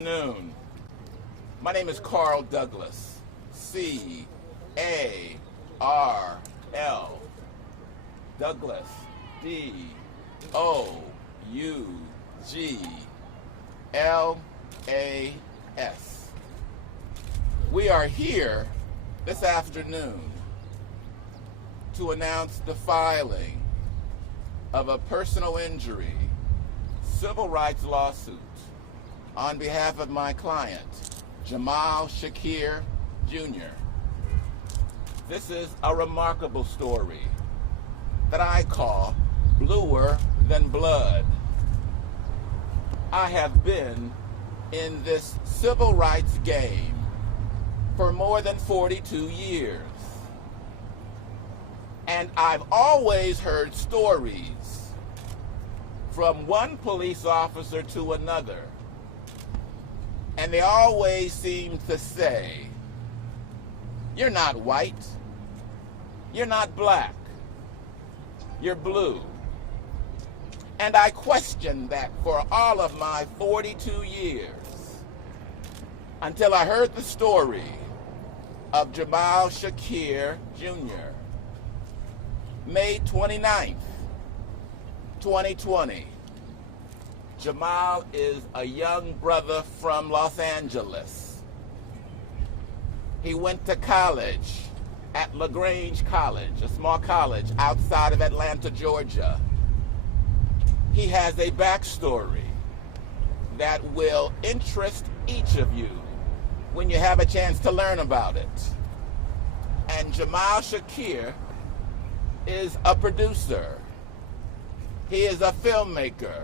Afternoon. My name is Carl Douglas, C-A-R-L, Douglas, D-O-U-G-L-A-S. We are here this afternoon to announce the filing of a personal injury civil rights lawsuit on behalf of my client, Jamal Shakir Jr. This is a remarkable story that I call bluer than blood. I have been in this civil rights game for more than 42 years. And I've always heard stories from one police officer to another. And they always seem to say, you're not white, you're not black, you're blue. And I questioned that for all of my 42 years until I heard the story of Jamal Shakir Jr. May 29th, 2020. Jamal is a young brother from Los Angeles. He went to college at LaGrange College, a small college outside of Atlanta, Georgia. He has a backstory that will interest each of you when you have a chance to learn about it. And Jamal Shakir is a producer. He is a filmmaker.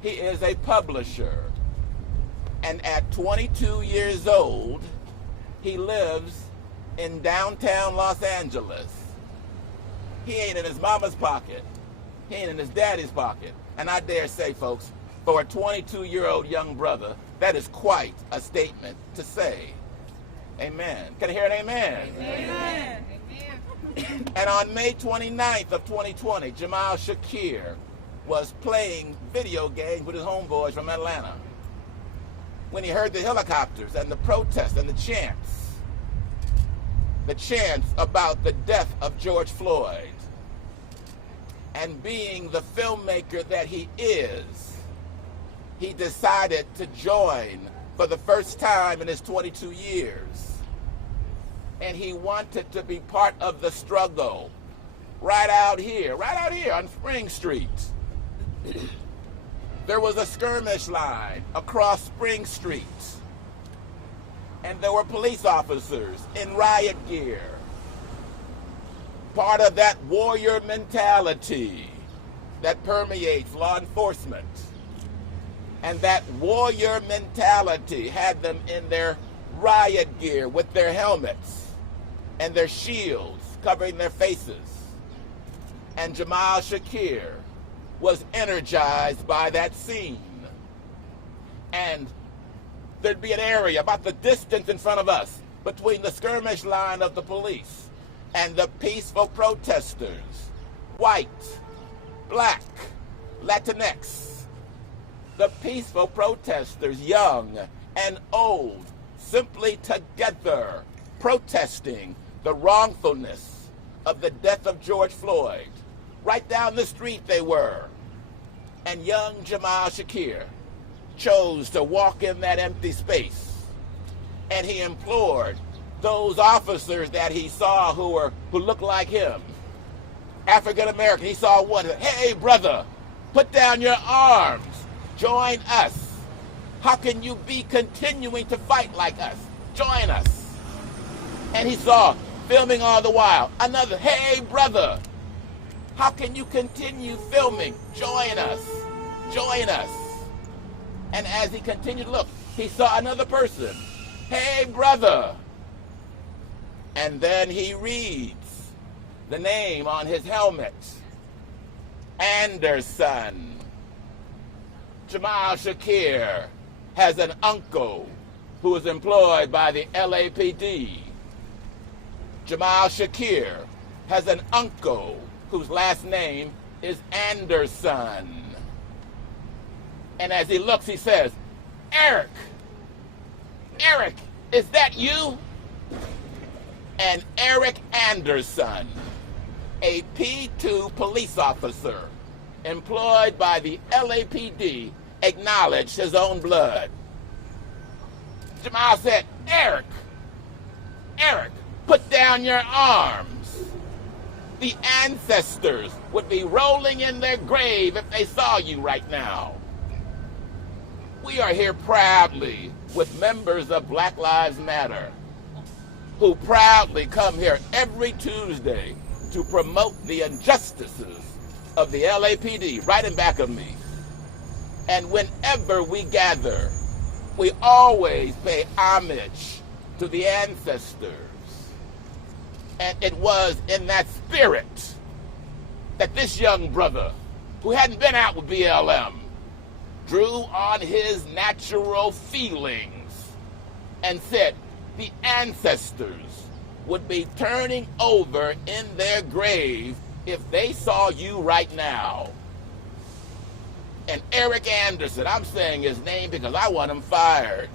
He is a publisher, and at 22 years old, he lives in downtown Los Angeles. He ain't in his mama's pocket. He ain't in his daddy's pocket. And I dare say, folks, for a 22-year-old young brother, that is quite a statement to say. Amen. Can I hear an amen? Amen. And on May 29th of 2020, Jamal Shakir was playing video games with his homeboys from Atlanta when he heard the helicopters and the protests and the chants about the death of George Floyd. And being the filmmaker that he is, he decided to join for the first time in his 22 years. And he wanted to be part of the struggle right out here on Spring Street. There was a skirmish line across Spring Street, and there were police officers in riot gear. Part of that warrior mentality that permeates law enforcement. And that warrior mentality had them in their riot gear with their helmets and their shields covering their faces. And Jamal Shakir was energized by that scene. And there'd be an area about the distance in front of us between the skirmish line of the police and the peaceful protesters, white, black, Latinx. The peaceful protesters, young and old, simply together protesting the wrongfulness of the death of George Floyd. Right down the street they were. And young Jamal Shakir chose to walk in that empty space. And he implored those officers that he saw who looked like him, African American. He saw one, hey brother, put down your arms, join us. How can you be continuing to fight like us? Join us. And he saw, filming all the while, another, hey brother, how can you continue filming? Join us. Join us. And as he continued to look, he saw another person. Hey, brother. And then he reads the name on his helmet. Anderson. Jamal Shakir has an uncle who is employed by the LAPD. Jamal Shakir has an uncle whose last name is Anderson. And as he looks, he says, Eric! Eric, is that you? And Eric Anderson, a P2 police officer employed by the LAPD, acknowledged his own blood. Jamal said, Eric, put down your arms. The ancestors would be rolling in their grave if they saw you right now. We are here proudly with members of Black Lives Matter, who proudly come here every Tuesday to promote the injustices of the LAPD, right in back of me. And whenever we gather, we always pay homage to the ancestors. And it was in that spirit that this young brother, who hadn't been out with BLM, drew on his natural feelings and said the ancestors would be turning over in their grave if they saw you right now. And Eric Anderson, I'm saying his name because I want him fired.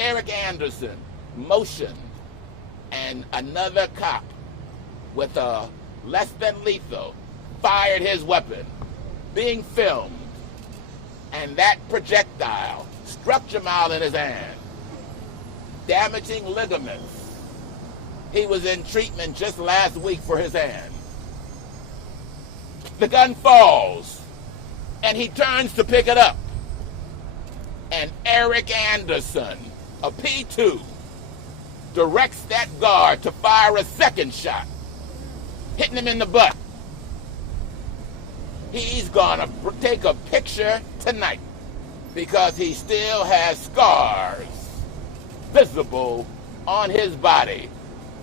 Eric Anderson motioned, and another cop with a less than lethal fired his weapon, being filmed, and that projectile struck Jamal in his hand, damaging ligaments. He was in treatment just last week for his hand. The gun falls, and he turns to pick it up. And Eric Anderson, a P2, directs that guard to fire a second shot, hitting him in the butt. He's gonna take a picture tonight because he still has scars visible on his body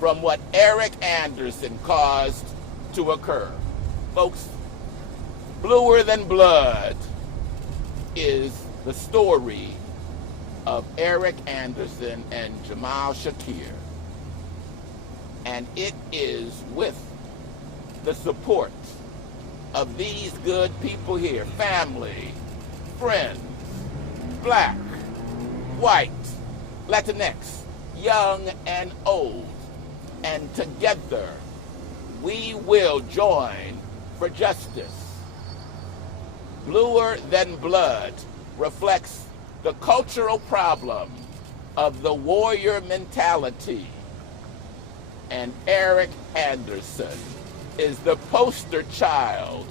from what Eric Anderson caused to occur. Folks, bluer than blood is the story of Eric Anderson and Jamal Shakir. And it is with the support of these good people here, family, friends, black, white, Latinx, young and old, and together we will join for justice. Bluer than blood reflects the cultural problem of the warrior mentality. And Eric Anderson is the poster child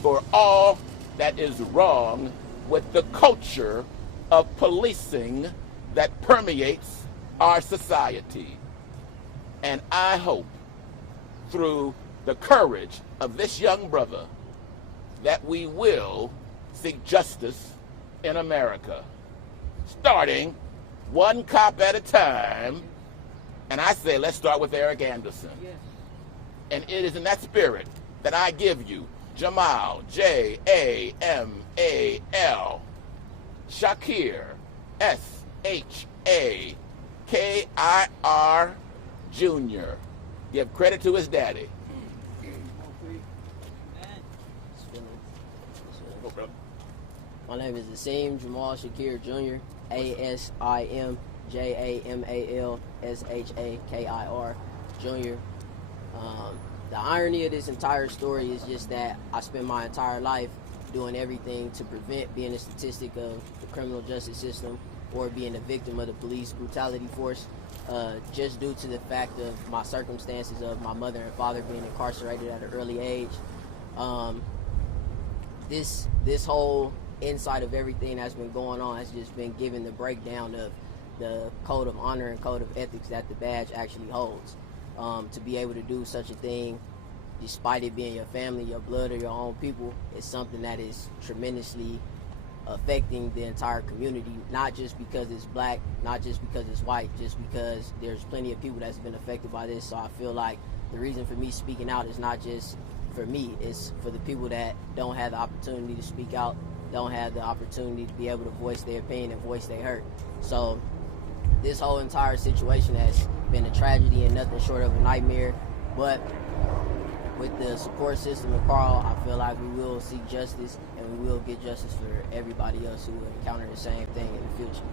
for all that is wrong with the culture of policing that permeates our society. And I hope through the courage of this young brother that we will seek justice in America, starting one cop at a time. And I say, let's start with Eric Anderson. Yes. And it is in that spirit that I give you Jamal, Jamal, Shakir, Shakir Jr. Give credit to his daddy. My name is Jamal Shakir Jr. ASIMJAMALSHAKIR Jr. The irony of this entire story is just that I spent my entire life doing everything to prevent being a statistic of the criminal justice system or being a victim of the police brutality force, just due to the fact of my circumstances of my mother and father being incarcerated at an early age. This whole insight of everything that's been going on has just been given the breakdown of the code of honor and code of ethics that the badge actually holds. To be able to do such a thing, despite it being your family, your blood, or your own people, is something that is tremendously affecting the entire community, not just because it's black, not just because it's white, just because there's plenty of people that's been affected by this. So I feel like the reason for me speaking out is not just for me, it's for the people that don't have the opportunity to speak out, don't have the opportunity to be able to voice their pain and voice their hurt. So this whole entire situation has been a tragedy and nothing short of a nightmare, but with the support system of Carl, I feel like we will see justice, and we will get justice for everybody else who will encounter the same thing in the future.